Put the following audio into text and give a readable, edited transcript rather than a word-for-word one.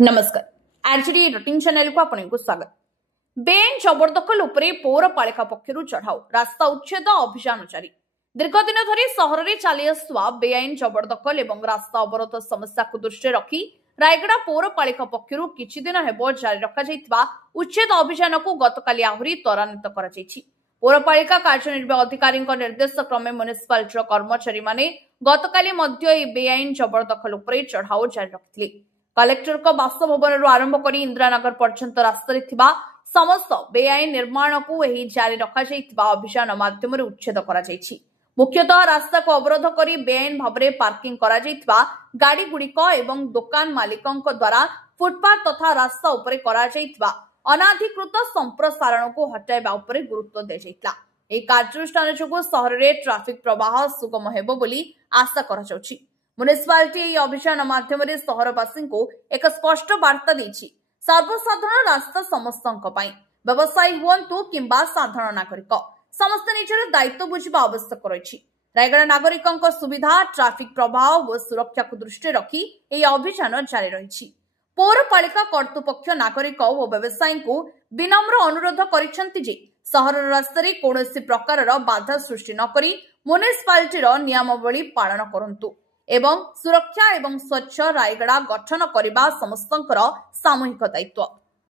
नमस्कार RJD rutting channel को आपको स्वागत। बेआईन जबरदखल उपरे पौरपालिका पक्षरु चढ़ाऊ रास्ता उच्छेद अभियान जारी। दीर्घ दिन धरी सहर में चली आसुवा बेआईन जबरदखल एवं रास्ता अवरोध समस्या को दृष्टि रखी रायगड़ा पौरपालिका पक्षरु किछि दिन हेबो जारी रखा जायतिबा उच्छेद अभियान को गतकाली आहुरी त्वरान्वित करा जायछि। पौरपालिका कार्यनिर्वाही अधिकारी निर्देश क्रमे म्युनिसिपालिटी कर्मचारी माने गतकाली मध्य ए बेआईन जबरदखल उपरे चढ़ाऊ जारी रखिथिले। कलेक्टर को बासभवन आरंभ कर इंदिरानगर पर्यंत रास्ता समस्त बेआईन निर्माण को यही जारी रखा अभियान माध्यम उच्छेद करा मुख्यतः रास्ता को अवरोध कर बेआईन भाव में पार्किंग करा गाड़ी गुड़िक एवं दुकान मालिकों द्वारा फुटपाथ तथा रास्ता उपरे करा अनाधिकृत संप्रसारण को हटाइबा उपरे गुरुत्व दि जाइतला। एही कार्यानुष्ठान जोगु शहर में ट्राफिक प्रवाह सुगम हेबो बोली आशा करा जाउछि। म्युनिसिपालिटी अभियान माध्यम सहरवासी को एक स्पष्ट वार्ता देछि। सर्वसाधारण रास्ता समस्तक व्यवसायी हुंतु किंबा साधारण नागरिक समस्त निजर दायित्व बुझा आवश्यक रही। रायगड़ा नागरिकों सुविधा ट्राफिक प्रवाह और सुरक्षा को दृष्टि रखी यह अभियान जारी रही। पौरपालिका कर्तृपक्ष नागरिक और व्यवसायी को विनम्र अनुरोध करिसेंति जे सहर रास्ता रे कोनोसी प्रकार बाधा सृष्टि न करी म्युनिसिपालिटी नियमावली पालन करंतु एवं सुरक्षा एवं स्वच्छ रायगड़ा गठन करने समस्तंकर सामूहिक दायित्व।